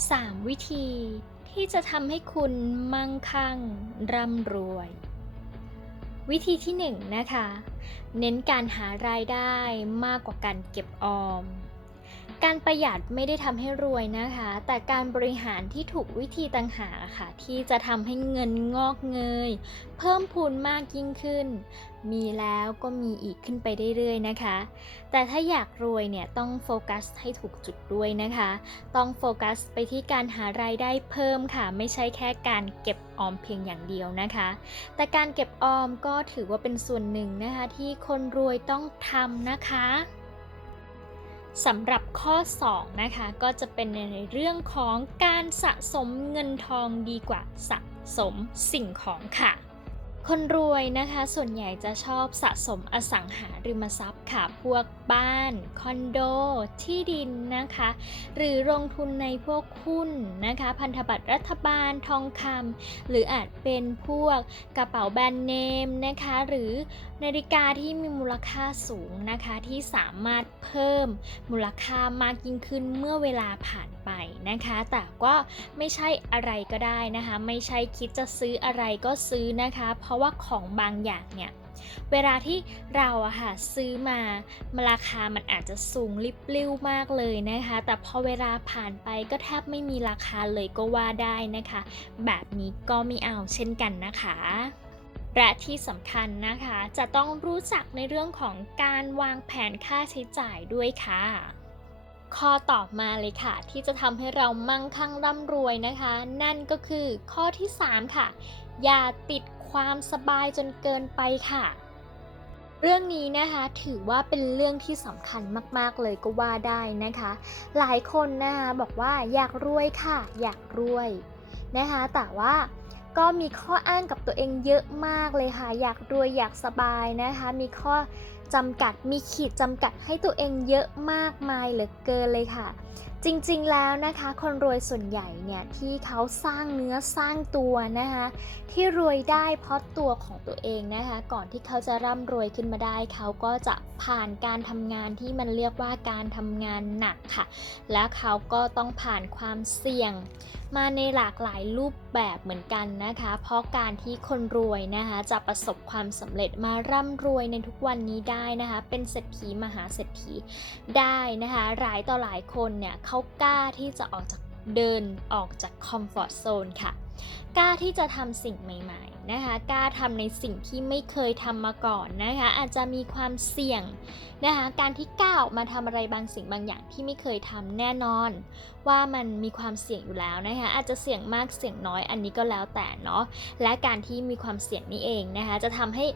3 วิธีที่จะทำให้คุณมั่งคั่งร่ำรวย วิธีที่ 1 นะคะ เน้นการหารายได้มากกว่าการเก็บออม การประหยัดไม่ได้ทำให้รวยนะคะ แต่การบริหารที่ถูกวิธีต่างหากะค่ะ ที่จะทำให้เงินงอกเงย เพิ่มพูนมากยิ่งขึ้น มีแล้วก็มีอีกขึ้นไปเรื่อยๆนะคะ แต่ถ้าอยากรวยเนี่ยต้องโฟกัสให้ถูกจุดด้วยนะคะ ต้องโฟกัสไปที่การหารายได้เพิ่มค่ะ ไม่ใช่แค่การเก็บออมเพียงอย่างเดียวนะคะ แต่การเก็บออมก็ถือว่าเป็นส่วนหนึ่งนะคะ ที่คนรวยต้องทำนะคะ สำหรับข้อ 2 นะคะ ก็จะเป็นในเรื่องของการสะสมเงินทองดีกว่าสะสมสิ่งของค่ะ คนรวยนะคะส่วนใหญ่จะชอบสะสมอสังหาริมทรัพย์ค่ะพวกบ้าน คอนโด ที่ดินนะคะ หรือลงทุนในพวกหุ้นนะคะ พันธบัตรรัฐบาลทองคำหรืออาจเป็นพวกกระเป๋าแบรนด์เนมนะคะ หรือนาฬิกาที่มีมูลค่าสูงนะคะ ที่สามารถเพิ่มมูลค่ามากยิ่งขึ้นเมื่อเวลาผ่านไปนะคะ แต่ก็ไม่ใช่อะไรก็ได้นะคะ ไม่ใช่คิดจะซื้ออะไรก็ซื้อนะคะ เพราะว่าของบางอย่างเนี่ยเวลาที่เราอะค่ะซื้อมาราคามันอาจจะสูงลิบลิ่วมากเลยนะคะ แต่พอเวลาผ่านไปก็แทบไม่มีราคาเลยก็ว่าได้นะคะ แบบนี้ก็ไม่เอาเช่นกันนะคะและที่สำคัญนะคะ จะต้องรู้จักในเรื่องของการวางแผนค่าใช้จ่ายด้วยค่ะ ข้อต่อมาเลยค่ะ ที่จะทำให้เรามั่งคั่งร่ำรวยนะคะ นั่นก็คือข้อที่ 3 ค่ะ อย่าติดความสบายจนเกินไปค่ะ เรื่องนี้นะคะถือว่าเป็นเรื่องที่สำคัญมากๆเลยก็ว่าได้นะคะ หลายคนนะคะบอกว่าอยากรวยค่ะ อยากรวยนะคะ แต่ว่าก็มีข้ออ้างกับตัวเองเยอะมากเลยค่ะ อยากรวยอยากสบายนะคะ มีข้อ จำกัด มีขีดจำกัดให้ตัวเองเยอะมากมายเหลือเกินเลยค่ะ จริงๆแล้วนะคะคนรวยส่วนใหญ่เนี่ยที่เขาสร้างเนื้อสร้างตัวนะคะที่รวยได้เพราะตัวของตัวเองนะคะ ก่อนที่เขาจะร่ำรวยขึ้นมาได้ เขาก็จะผ่านการทำงานที่มันเรียกว่าการทำงานหนักค่ะ และเขาก็ต้องผ่านความเสี่ยง มาในหลากหลายรูปแบบเหมือนกันนะคะ เพราะการที่คนรวยนะคะจะประสบความสำเร็จมาร่ำรวยในทุกวันนี้ได้นะคะ เป็นเศรษฐีมหาเศรษฐีได้นะคะ หลายต่อหลายคนเนี่ยเขากล้าที่จะออกจากเดินออกจากคอมฟอร์ทโซนค่ะ กล้าที่จะทำสิ่งใหม่ ๆ นะคะ กล้าทำในสิ่งที่ไม่เคยทำมาก่อนนะคะ อาจจะมีความเสี่ยงนะคะ การที่ก้าวออกมาทำอะไรบางสิ่งบางอย่างที่ไม่เคยทำแน่นอน ว่ามันมีความเสี่ยงอยู่แล้วนะคะ อาจจะเสี่ยงมากเสี่ยงน้อยอันนี้ก็แล้วแต่เนาะ และการที่มีความเสี่ยงนี้เองนะคะ จะทำให้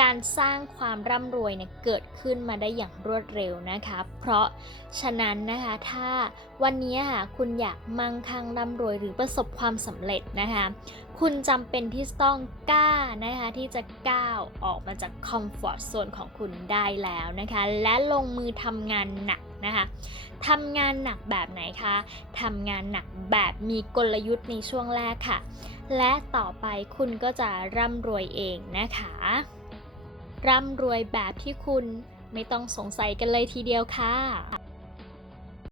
การสร้างความร่ำรวยเนี่ยเกิดขึ้นมาได้อย่างรวดเร็วนะคะ เพราะฉะนั้นนะคะ ถ้าวันนี้ค่ะคุณอยากมั่งคั่งร่ำรวยหรือประสบความสำเร็จนะคะคุณจำเป็นที่ต้องกล้านะคะที่จะก้าวออกมาจากคอมฟอร์ทโซนของคุณได้แล้วนะคะและลงมือทำงานหนักนะคะทำงานหนักแบบไหนคะทำงานหนักแบบมีกลยุทธ์ในช่วงแรกค่ะ และต่อไปคุณก็จะร่ำรวยเองนะคะ ร่ำรวยแบบที่คุณไม่ต้องสงสัยกันเลยทีเดียวค่ะ